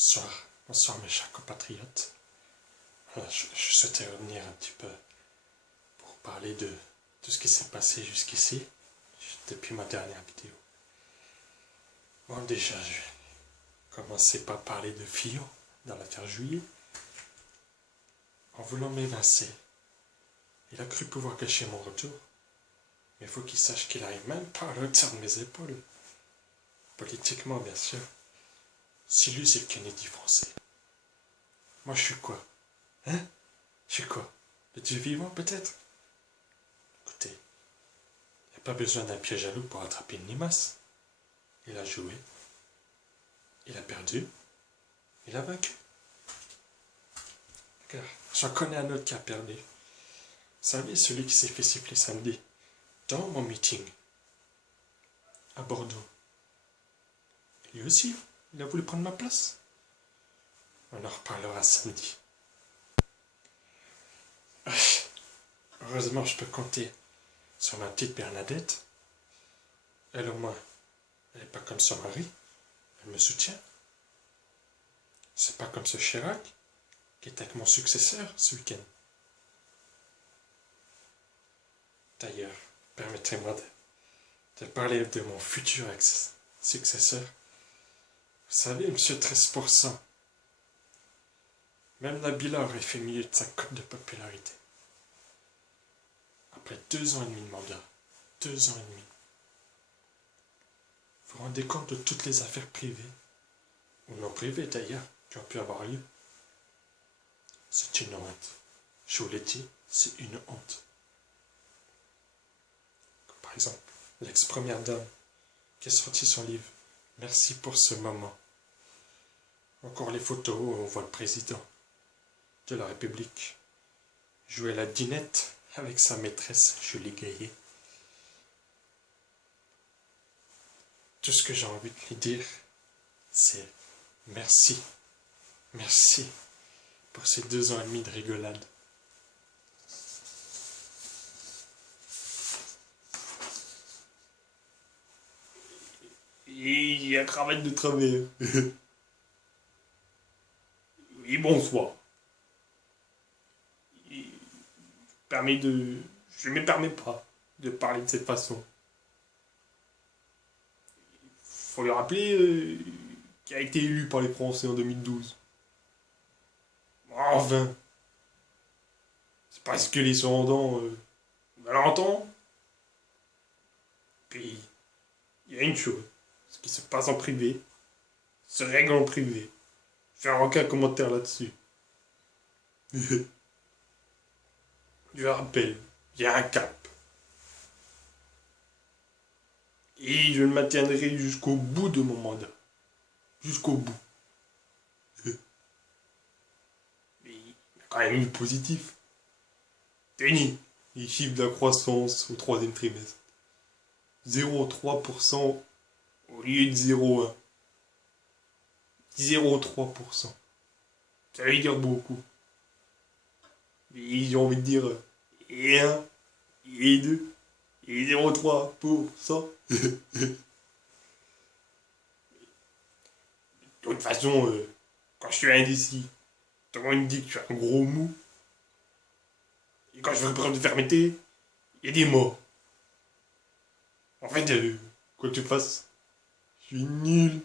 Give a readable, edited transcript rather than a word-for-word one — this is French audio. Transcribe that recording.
Bonsoir, bonsoir mes chers compatriotes. Je souhaitais revenir un petit peu pour parler de tout ce qui s'est passé jusqu'ici, depuis ma dernière vidéo. Bon, déjà, je vais commencer par parler de Fillon dans l'affaire Juillet. En voulant m'évincer, il a cru pouvoir cacher mon retour, mais il faut qu'il sache qu'il arrive même pas à la hauteur de mes épaules. Politiquement, bien sûr. Si lui, c'est le Kennedy français. Moi, je suis quoi? Hein? Je suis quoi? Le Dieu vivant, peut-être? Écoutez, il n'y a pas besoin d'un piège à loup pour attraper une limace. Il a joué. Il a perdu. Il a vaincu. Regarde, j'en connais un autre qui a perdu. Vous savez, celui qui s'est fait siffler samedi, dans mon meeting, à Bordeaux. Lui aussi, il a voulu prendre ma place. On en reparlera samedi. Heureusement, je peux compter sur ma petite Bernadette. Elle, au moins, elle n'est pas comme son mari. Elle me soutient. C'est pas comme ce Chirac, qui est avec mon successeur ce week-end. D'ailleurs, permettez-moi de parler de mon futur successeur. Vous savez, monsieur 13%, même Nabila aurait fait mieux de sa cote de popularité. Après 2 ans et demi de mandat, 2 ans et demi, vous vous rendez compte de toutes les affaires privées, ou non privées d'ailleurs, qui ont pu avoir lieu? C'est une honte. Je vous l'ai dit, c'est une honte. Par exemple, l'ex-première dame qui a sorti son livre « Merci pour ce moment ». Encore les photos où on voit le président de la République jouer la dinette avec sa maîtresse Julie Gaillet. Tout ce que j'ai envie de lui dire, c'est merci. Merci pour ces 2 ans et demi de rigolade. Il y a cravate de travers. Oui, bonsoir. Je ne me permets pas de parler de cette façon. Il faut lui rappeler qu'il a été élu par les Français en 2012. Enfin, c'est parce que les surrendants veulent l'entendre. Puis, il y a une chose, ce qui se passe en privé, se règle en privé. Je fais aucun commentaire là-dessus. Je rappelle, il y a un cap. Et je le maintiendrai jusqu'au bout de mon mandat. Jusqu'au bout. Mais il y a quand même eu positif. Tenez, les chiffres de la croissance au 3e trimestre. 0,3% au lieu de 0,1%. 0,3%. Ça veut dire beaucoup. Mais j'ai envie de dire et 1, et 2, et 0,3%. De toute façon, quand je suis indécis, tout le monde me dit que je suis un gros mou. Et quand je veux preuve de fermeté, il y a des morts. En fait, quoi que tu fasses, je suis nul.